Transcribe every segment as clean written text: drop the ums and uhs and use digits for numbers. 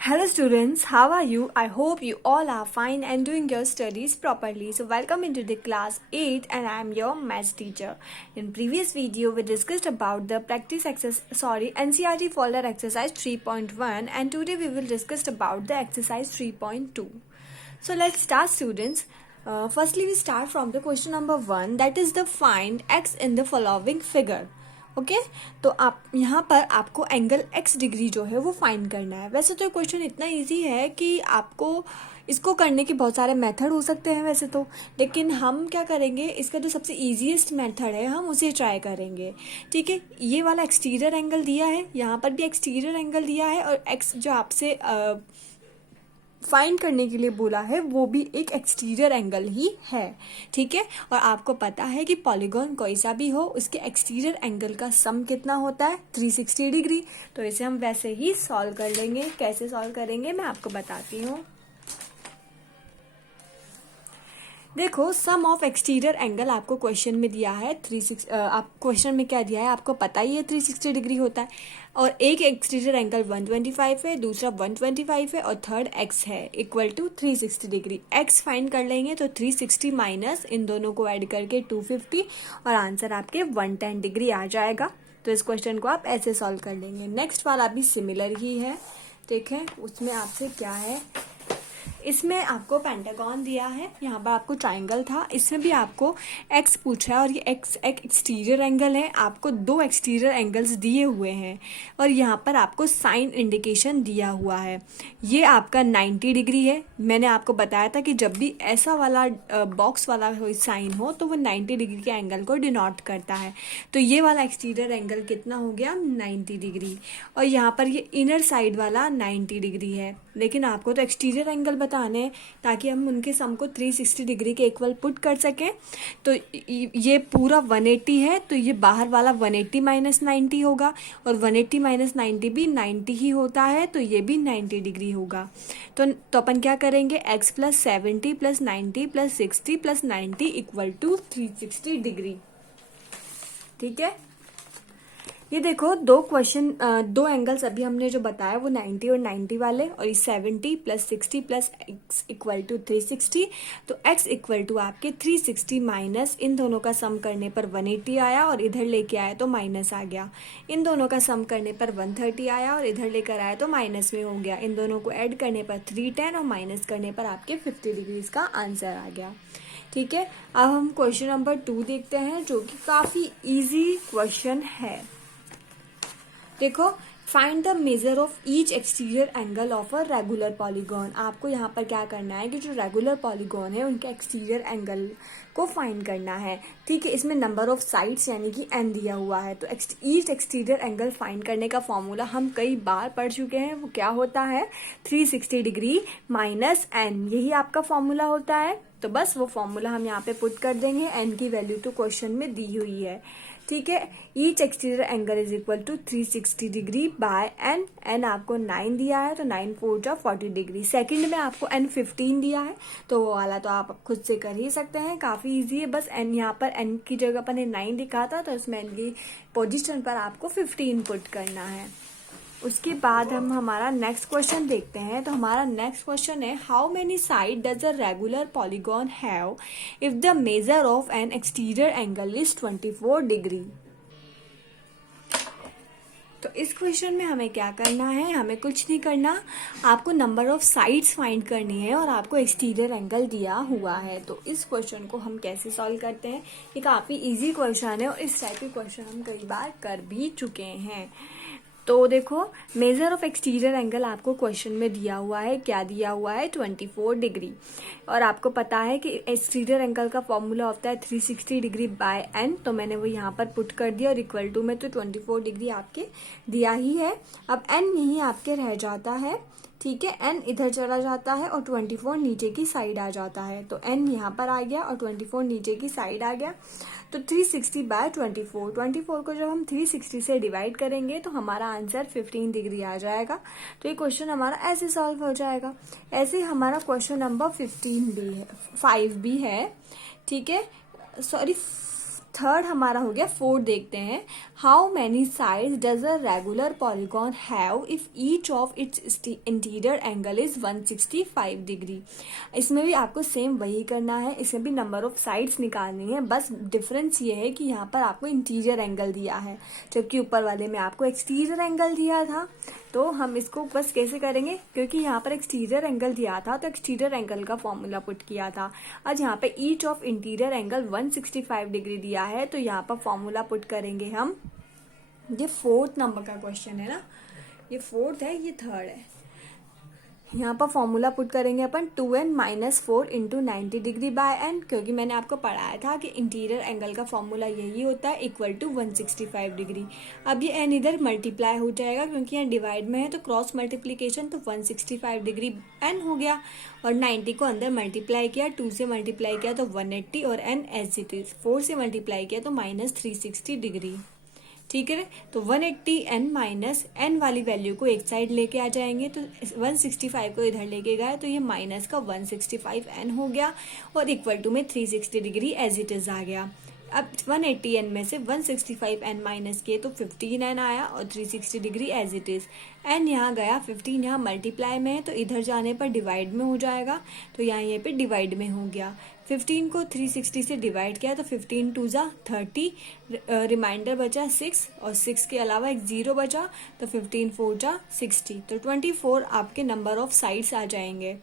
Hello students, how are you? I hope you all are fine and doing your studies properly. So welcome into the class 8 and I am your maths teacher. In previous video we discussed about the NCERT folder exercise 3.1 and today we will discuss about the exercise 3.2. So let's start students. Firstly we start from the question number 1, that is the find x in the following figure. Okay तो आप यहाँ पर आपको angle x degree जो है वो find करना है। वैसे तो क्वेश्चन इतना इजी है कि आपको इसको करने के बहुत सारे मेथड हो सकते हैं वैसे तो, लेकिन हम क्या करेंगे, इसका जो सबसे इजीएस्ट मेथड है हम उसे ट्राई करेंगे। ठीक है, ये वाला एक्सटीरियर एंगल दिया है, यहाँ पर भी एक्सटीरियर एंगल दिया है और x जो आपसे फाइंड करने के लिए बोला है वो भी एक एक्सटीरियर एंगल ही है। ठीक है, और आपको पता है कि पॉलीगॉन कोई सा भी हो उसके एक्सटीरियर एंगल का सम कितना होता है, 360 डिग्री। तो इसे हम वैसे ही सॉल्व कर लेंगे। कैसे सॉल्व करेंगे मैं आपको बताती हूँ। देखो, सम ऑफ एक्सटीरियर एंगल आपको क्वेश्चन में दिया है आप क्वेश्चन में क्या दिया है आपको पता ही है, 360 डिग्री होता है। और एक एक्सटीरियर एंगल 125 है, दूसरा 125 है और थर्ड x है equal to 360 degree. x find कर लेंगे तो 360 माइनस इन दोनों को ऐड करके 250 और आंसर आपके 110 डिग्री आ जाएगा। तो इस क्वेश्चन को आप ऐसे सॉल्व कर लेंगे। नेक्स्ट वाला भी सिमिलर ही है। ठीक है, उसमें आपसे क्या है, इसमें आपको पेंटागन दिया है, यहाँ पर आपको ट्राइंगल था, इसमें भी आपको x पूछा है और ये x एक एक्सटीरियर एंगल है। आपको दो एक्सटीरियर एंगल्स दिए हुए हैं और यहाँ पर आपको साइन इंडिकेशन दिया हुआ है। ये आपका 90 डिग्री है। मैंने आपको बताया था कि जब भी ऐसा वाला बॉक्स वाला साइन हो तो वो 90 डिग्री के एंगल को डिनोट करता है। तो ये वाला एक्सटीरियर एंगल कितना हो गया, 90 डिग्री। और यहाँ पर ये इनर साइड वाला 90 डिग्री है, लेकिन आपको तो एक्सटीरियर एंगल बताने ताकि हम उनके सम को 360 डिग्री के इक्वल पुट कर सकें। तो ये पूरा 180 है, तो ये बाहर वाला 180 माइनस 90 होगा और 180 माइनस 90 भी 90 ही होता है, तो ये भी 90 डिग्री होगा। तो अपन क्या करेंगे, x plus 70 plus 90 plus 60 plus 90 equal to 360 degree. ठीक है, ये देखो दो एंगल्स अभी हमने जो बताया वो 90 और 90 वाले, और ये 70 plus 60 plus x equal to 360। तो x इक्वल टू आपके 360 माइनस इन दोनों का सम करने पर 180 आया और इधर लेके आया तो माइनस आ गया। इन दोनों का सम करने पर 130 आया और इधर लेकर आया तो माइनस में हो गया। इन दोनों को ऐड करने पर 310 और माइनस करने पर आपके 50 डिग्रीज का आंसर आ गया। ठीक है, अब हम क्वेश्चन नंबर 2 देखते हैं जो कि काफी ईजी क्वेश्चन है। देखो, find the major of each exterior angle of a regular polygon. आपको यहाँ पर क्या करना है कि जो रेगुलर पॉलीगॉन है उनके एक्सटीरियर एंगल को फाइंड करना है। ठीक है, इसमें नंबर ऑफ साइड्स यानी कि n दिया हुआ है। तो ईच एक्सटीरियर एंगल फाइंड करने का फॉर्मूला हम कई बार पढ़ चुके हैं। वो क्या होता है, 360 डिग्री माइनस n, यही आपका फॉर्मूला होता है। तो बस वो फॉर्मूला हम यहाँ पे पुट कर देंगे। n की वैल्यू तो क्वेश्चन में दी हुई है। ठीक है, each exterior angle is equal to 360 degree by n आपको 9 दिया है तो 9 4 जा 40 डिग्री। सेकंड में आपको n 15 दिया है, तो वो वाला तो आप खुद से कर ही सकते हैं, काफी इजी है। बस n यहाँ पर n की जगह पर 9 दिखा था तो इसमें n की पोजीशन पर आपको 15 पुट करना है। उसके बाद हम हमारा नेक्स्ट क्वेश्चन देखते हैं। तो हमारा नेक्स्ट क्वेश्चन है, how many side does a regular polygon have if the measure of N exterior angle is 24 degree. तो इस क्वेश्चन में हमें क्या करना है, हमें कुछ नहीं करना, आपको नंबर ऑफ साइड्स फाइंड करनी है और आपको एक्सटीरियर एंगल दिया हुआ है। तो इस क्वेश्चन को हम कैसे सॉल्व करते हैं, ये काफी इजी क्वेश्चन है और इस टाइप के क्वेश्चन हम कई बार कर भी चुके हैं। तो देखो, मेजर ऑफ एक्सटीरियर एंगल आपको क्वेश्चन में दिया हुआ है, क्या दिया हुआ है, 24 डिग्री। और आपको पता है कि एक्सटीरियर एंगल का फॉर्मूला होता है 360 डिग्री बाय n, तो मैंने वो यहाँ पर पुट कर दिया और इक्वल टू में तो 24 डिग्री आपके दिया ही है। अब n यहीं आपके रह जाता है। ठीक है, n इधर चला जाता है और 24 नीचे की साइड आ जाता है। तो n यहाँ पर आ गया और 24 नीचे की साइड आ गया। तो 360 बाय 24 को जब हम 360 से डिवाइड करेंगे तो हमारा आंसर 15 डिग्री आ जाएगा। तो ये क्वेश्चन हमारा ऐसे सॉल्व हो जाएगा। ऐसे हमारा क्वेश्चन नंबर 5 भी है। ठीक है, सॉरी थर्ड हमारा हो गया। फोर्थ देखते हैं, how many sides does a regular polygon have if each of its interior angle is 165 degree. इसमें भी आपको सेम वही करना है, इसमें भी नंबर ऑफ साइड्स निकालनी है, बस डिफरेंस ये है कि यहाँ पर आपको इंटीरियर एंगल दिया है जबकि ऊपर वाले में आपको एक्सटीरियर एंगल दिया था। तो हम इसको बस कैसे करेंगे, क्योंकि यहाँ पर एक्सटीरियर एंगल दिया था तो एक्सटीरियर एंगल का फॉर्मूला पुट किया था। आज यहाँ पे each of interior angle 165 degree दिया है तो यहाँ पर फॉर्मूला पुट करेंगे हम। ये फोर्थ नंबर का क्वेश्चन है ना, ये फोर्थ है, ये थर्ड है। यहाँ पर फॉर्मूला पुट करेंगे अपन 2n - 4 × 90 डिग्री बाय n, क्योंकि मैंने आपको पढ़ाया था कि इंटीरियर एंगल का फॉर्मूला यही होता है, इक्वल टू 165 डिग्री। अब ये n इधर मल्टीप्लाई हो जाएगा क्योंकि यहाँ डिवाइड में है तो क्रॉस मल्टीप्लीकेशन, तो 165 डिग्री n हो गया और 90 को अंदर मल्टीप्लाई किया, 2 से मल्टीप्लाई किया तो 180 और n एज इट इज, 4 से मल्टीप्लाई किया तो -360 डिग्री। ठीक है, तो 180n माइनस n वाली वैल्यू को एक साइड लेके आ जाएंगे तो 165 को इधर लेके गए तो ये माइनस का 165n हो गया और इक्वल टू में 360 डिग्री एज इट इज आ गया। अब 180n में से 165n माइनस किए तो 15n आया और 360 degree as it is. n यहाँ गया, 15 यहाँ मल्टीप्लाई में है तो इधर जाने पर डिवाइड में हो जाएगा, तो यहाँ ये पे डिवाइड में हो गया। 15 को 360 से डिवाइड किया तो 15 2 जा 30, रिमाइंडर बचा 6 और 6 के अलावा एक 0 बचा तो 15 4 जा 60, तो 24 आपके नंबर ऑफ साइड्स आ जाएंगे।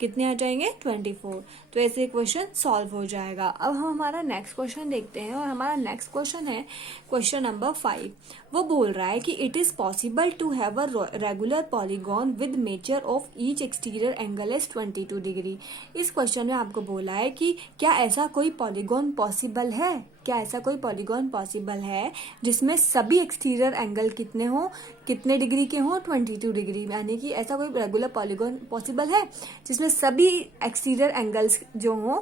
कितने आ जाएंगे? 24। तो ऐसे क्वेश्चन सॉल्व हो जाएगा। अब हम हमारा नेक्स्ट क्वेश्चन देखते हैं और हमारा नेक्स्ट क्वेश्चन है क्वेश्चन नंबर 5। वो बोल रहा है कि it is possible to have a regular polygon with measure of each exterior angle is 22 degree. इस क्वेश्चन में आपको बोला है कि क्या ऐसा कोई पॉलीगॉन पॉसिबल है, क्या ऐसा कोई पॉलीगॉन पॉसिबल है जिसमें सभी एक्सटीरियर एंगल कितने हो, कितने डिग्री के हों? 22 डिग्री। यानी कि ऐसा कोई रेगुलर पॉलीगॉन पॉसिबल है जिसमें सभी एक्सटीरियर एंगल्स जो हों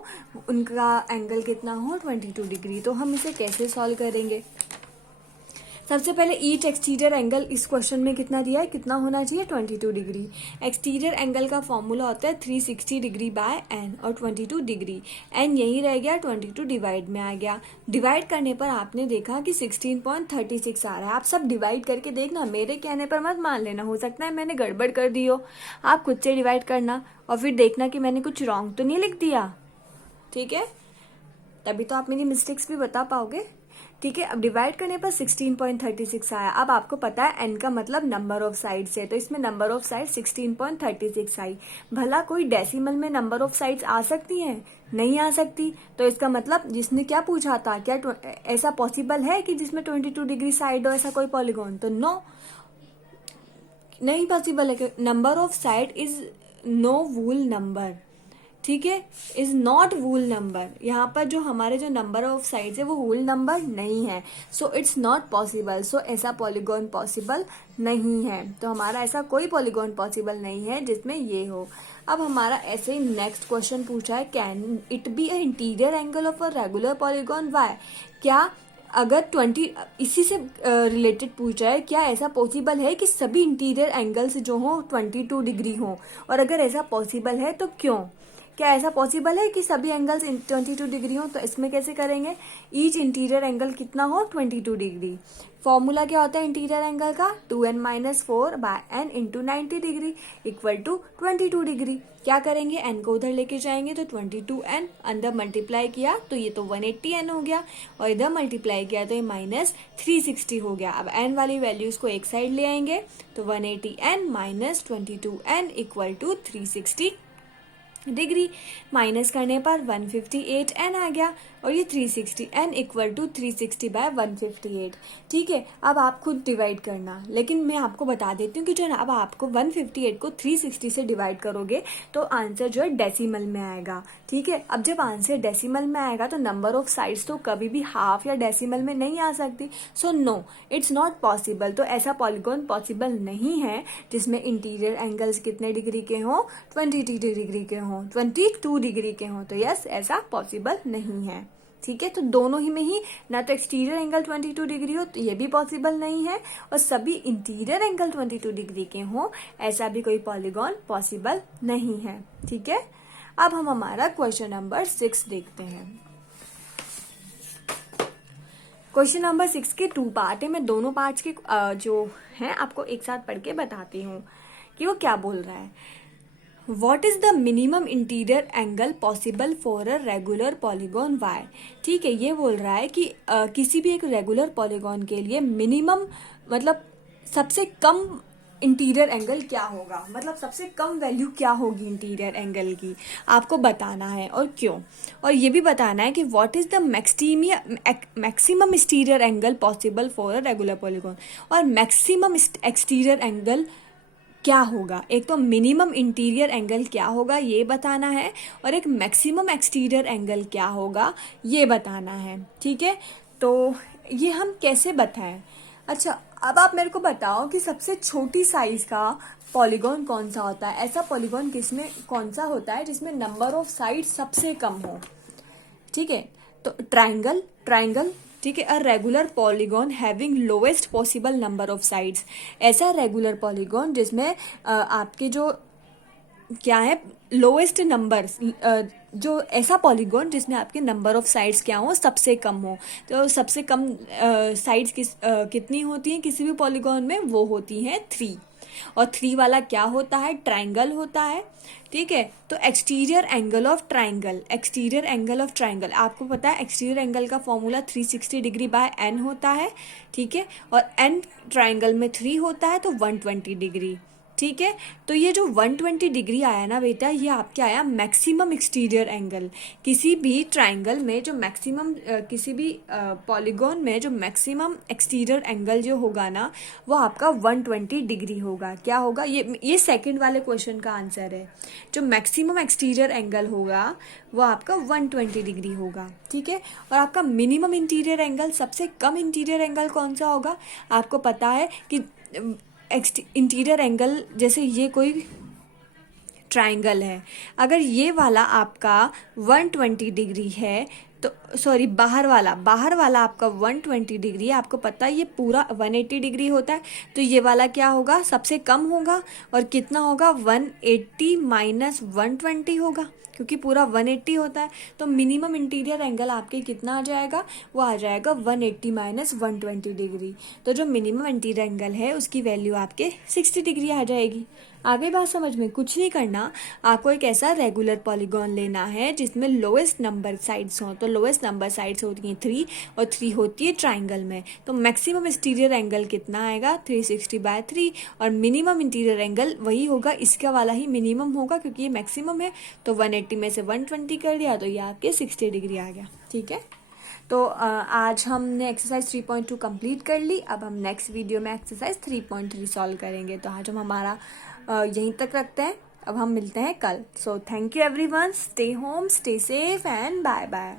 उनका एंगल कितना हो? 22 डिग्री। तो हम इसे कैसे सॉल्व करेंगे? सबसे पहले ईच एक्सटीरियर एंगल इस क्वेश्चन में कितना दिया है, कितना होना चाहिए? 22 डिग्री। एक्सटीरियर एंगल का फॉर्मूला होता है 360 डिग्री बाय n और 22 डिग्री। n यही रह गया, 22 डिवाइड में आ गया। डिवाइड करने पर आपने देखा कि 16.36 आ रहा है। आप सब डिवाइड करके देखना, मेरे कहने पर मत मान लेना, हो सकता है मैंने गड़बड़ कर दी हो। आप खुद से डिवाइड करना और फिर देखना कि मैंने कुछ रॉन्ग तो नहीं लिख दिया। ठीक है, तभी तो आप मेरी मिस्टेक्स भी बता पाओगे। ठीक है, अब डिवाइड करने पर 16.36 आया। अब आपको पता है n का मतलब नंबर ऑफ साइड्स है, तो इसमें नंबर ऑफ साइड 16.36 आई। भला कोई डेसिमल में नंबर ऑफ साइड्स आ सकती हैं? नहीं आ सकती। तो इसका मतलब जिसने क्या पूछा था, क्या ऐसा पॉसिबल है कि जिसमें 22 डिग्री साइड हो ऐसा कोई पॉलीगॉन? तो नो, नहीं पॉसिबल है। Number of side is no whole number, ठीक है, इज नॉट वूल नंबर। यहाँ पर जो हमारे जो नंबर ऑफ साइड्स है वो वूल नंबर नहीं है, सो इट्स नॉट पॉसिबल। सो ऐसा पॉलीगॉन पॉसिबल नहीं है। तो हमारा ऐसा कोई पॉलीगॉन पॉसिबल नहीं है जिसमें ये हो। अब हमारा ऐसे ही नेक्स्ट क्वेश्चन पूछा है, can it be a interior angle of a regular polygon? Why? क्या अगर 20 इसी से रिलेटेड पूछ रहा है, क्या ऐसा पॉसिबल है कि सभी इंटीरियर एंगल्स जो हो 22 डिग्री हो? और अगर ऐसा पॉसिबल है तो क्यों? क्या ऐसा पॉसिबल है कि सभी एंगल्स 22 डिग्री हो? तो इसमें कैसे करेंगे? ईच इंटीरियर एंगल कितना हो? 22 डिग्री। फॉर्मूला क्या होता है इंटीरियर एंगल का? 2n - 4 by n × 90 degree equal to 22 degree. क्या करेंगे? n को उधर लेके जाएंगे तो 22n, अंदर मल्टीप्लाई किया तो ये तो 180n हो गया और इधर मल्टीप्लाई किया तो ये -360 हो गया। अब n वाली वैल्यूज को एक साइड ले आएंगे तो 180n - 22n equal to 360 degree. Minus करने पर 158n आ गया और ये 360n इक्वल टू 360 बाय 158। ठीक है, अब आप खुद डिवाइड करना, लेकिन मैं आपको बता देती हूँ कि जो अब आपको 158 को 360 से डिवाइड करोगे तो आंसर जो है डेसिमल में आएगा। ठीक है, अब जब आंसर डेसिमल में आएगा तो नंबर ऑफ साइड्स तो कभी भी हाफ या डेसिमल में नहीं आ सकती। So no, it's not possible. तो ऐसा पॉलीगॉन पॉसिबल नहीं है जिसमें इंटीरियर एंगल्स कितने डिग्री के हों? 22 डिग्री के हों, 22 डिग्री के हों। तो यस, ऐसा पॉसिबल नहीं है। ठीक है, तो दोनों ही में ही ना तो एक्सटीरियर एंगल 22 डिग्री हो तो ये भी पॉसिबल नहीं है, और सभी इंटीरियर एंगल 22 डिग्री के हों ऐसा भी कोई पॉलीगॉन पॉसिबल नहीं है। ठीक है, अब हम हमारा क्वेश्चन नंबर 6 देखते हैं। क्वेश्चन नंबर 6 के 2 पार्ट है। मैं दोनों पार्ट्स के जो हैं आपको एक साथ पढ़ के बताती हूँ कि वो क्या बोल रहा है। What is the minimum interior angle possible for a regular polygon why. ठीक है, ये बोल रहा है कि किसी भी एक रेगुलर पॉलीगॉन के लिए मिनिमम मतलब सबसे कम इंटीरियर एंगल क्या होगा, मतलब सबसे कम वैल्यू क्या होगी इंटीरियर एंगल की, आपको बताना है और क्यों। और ये भी बताना है कि what is the maximum exterior angle possible for a regular polygon, और मैक्सिमम एक्सटीरियर एंगल क्या होगा। एक तो मिनिमम इंटीरियर एंगल क्या होगा ये बताना है, और एक मैक्सिमम एक्सटीरियर एंगल क्या होगा ये बताना है। ठीक है, तो ये हम कैसे बताएं। अच्छा, अब आप मेरे को बताओ कि सबसे छोटी साइज का पॉलीगॉन कौन सा होता है। ऐसा पॉलीगॉन किसमें कौन सा होता है जिसमें नंबर ऑफ साइड सबसे कम हो। ठीक है, तो ट्राइंगल ठीक है, अ regular polygon having lowest possible number of sides. ऐसा रेगुलर पॉलीगॉन जिसमें आपके जो क्या है लोएस्ट नंबर, जो ऐसा पॉलीगॉन जिसमें आपके नंबर ऑफ साइड्स क्या हो सबसे कम हो। तो सबसे कम साइड्स कितनी होती हैं किसी भी पॉलीगॉन में, वो होती हैं 3। और 3 वाला क्या होता है, ट्राइंगल होता है। ठीक है, तो एक्सटीरियर एंगल ऑफ ट्राइंगल आपको पता है एक्सटीरियर एंगल का फॉर्मूला 360 डिग्री बाय एन होता है। ठीक है, और एन ट्राइंगल में 3 होता है तो 120 डिग्री। ठीक है, तो ये जो 120 डिग्री आया ना बेटा, ये आपके आया मैक्सिमम एक्सटीरियर एंगल। किसी भी ट्राइंगल में जो मैक्सिमम किसी भी पॉलीगॉन में जो मैक्सिमम एक्सटीरियर एंगल जो होगा ना, वो आपका 120 डिग्री होगा। क्या होगा, ये सेकंड वाले क्वेश्चन का आंसर है। जो मैक्सिमम एक्सटीरियर एंगल होगा वो आपका 120 डिग्री होगा। ठीक है, और आपका मिनिमम इंटीरियर एंगल, सबसे कम इंटीरियर एंगल कौन सा होगा, आपको पता है कि इंटीरियर एंगल, जैसे ये कोई ट्राइंगल है, अगर ये वाला आपका 120 डिग्री है तो सॉरी बाहर वाला आपका 120 डिग्री है, आपको पता है ये पूरा 180 डिग्री होता है, तो ये वाला क्या होगा, सबसे कम होगा। और कितना होगा, 180 माइनस 120 होगा, क्योंकि पूरा 180 होता है। तो मिनिमम इंटीरियर एंगल आपके कितना आ जाएगा, वो आ जाएगा 180 माइनस 120 डिग्री। तो जो मिनिमम इंटीरियर एंगल है उसकी वैल्यू आपके 60 डिग्री आ जाएगी। आगे बात समझ में, कुछ नहीं करना, आपको एक ऐसा रेगुलर पॉलीगॉन लेना है जिसमें लोएस्ट नंबर साइड्स हों। तो लोएस्ट नंबर साइड्स होती हैं 3, और 3 होती है ट्राइंगल में। तो मैक्सिमम इंटीरियर एंगल कितना आएगा, 360/3, और मिनिमम इंटीरियर एंगल वही होगा, इसका वाला ही मिनिमम होगा क्योंकि ये मैक्सिमम है। तो 180 में से 120 कर दिया तो ये आपके 60 डिग्री आ गया। ठीक है, तो आज हमने एक्सरसाइज 3.2 कंप्लीट कर ली। अब हम नेक्स्ट वीडियो में एक्सरसाइज 3.3 सॉल्व करेंगे। तो आज हम हमारा यहीं तक रखते हैं, अब हम मिलते हैं कल। So thank you everyone, stay home, stay safe and bye bye.